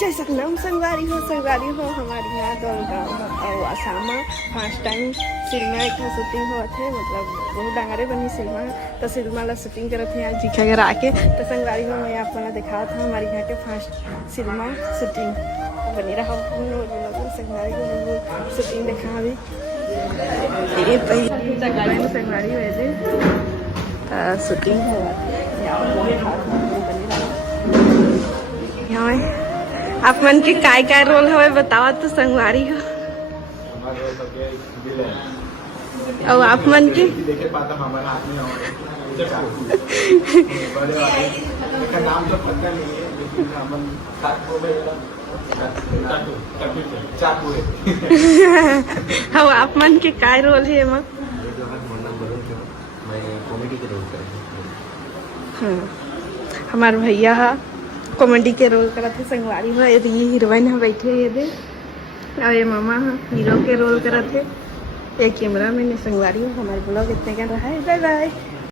जैसा नाम संगवारी हो हमारे यहाँ गाँव और आसाम में फर्स्ट टाइम सिनेमा एक शूटिंग हुआ थे मतलब बहुत डांगरे बनी सिनेमा तो सिनेमा ला शूटिंग करते हैं आज जीखा घर आके तो संगवारी हो मैं आपको दिखा था हमारे यहाँ के फर्स्ट सिनेमा शूटिंग बनी रहा संगवारी को शूटिंग देखा अभी ये पहले संगवारी हुए थे शूटिंग यहाँ आप मन के काय रोल हवे बताओ तो संगवारी हो और आप मन के नाम तो पता नहीं है लेकिन हमन हाँ आप मन के काय रोल है मैं कॉमेडी के रोल कर हमारे भैया है कॉमेडी के रोल करा थे संगवारी में ये हीरोइन है बैठे ये दे और ये मामा है हीरो के रोल करा थे ये कैमरा मैन संगवारी हमारे ब्लॉग इतने कर रहा है बाय बाय।